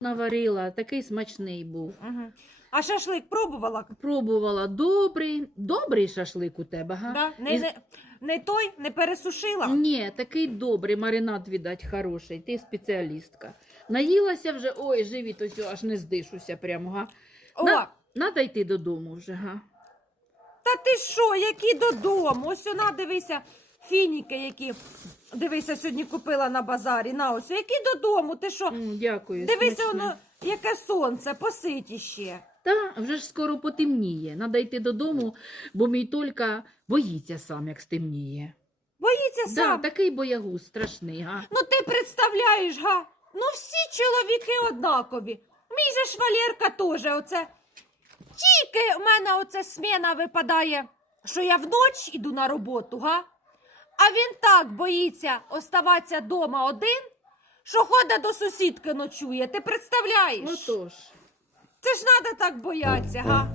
наварила, такий смачний був. Угу. А шашлик пробувала? Пробувала добрий, добрий шашлик у тебе, га? Да? Не, Із- не, не той, не пересушила? Ні, такий добрий, маринад, віддать, хороший, ти спеціалістка. Наїлася вже, ой, живіт ось аж не здишуся прямо, га? О, На- Надо йти додому вже, га? та ти що, які додому? Ось вона, дивися, фініки, які, дивися, сьогодні купила на базарі. На ось, які додому, ти що? М, Дякую. Дивися, смачне. воно, яке сонце, посить іще. Та вже ж скоро потемніє. Надо йти додому, бо мій Толька боїться сам, як стемніє. Боїться Да, сам. такий боягуз страшний, га? Ну ти представляєш, га? Ну всі чоловіки однакові. Мій же ж Валєрка теж оце. Тільки в мене оце сміна випадає, що я вночі йду на роботу, га? А він так боїться оставатися дома один, що ходить до сусідки ночує. Ти представляєш? Ну тож. Це ж треба так боятися, га?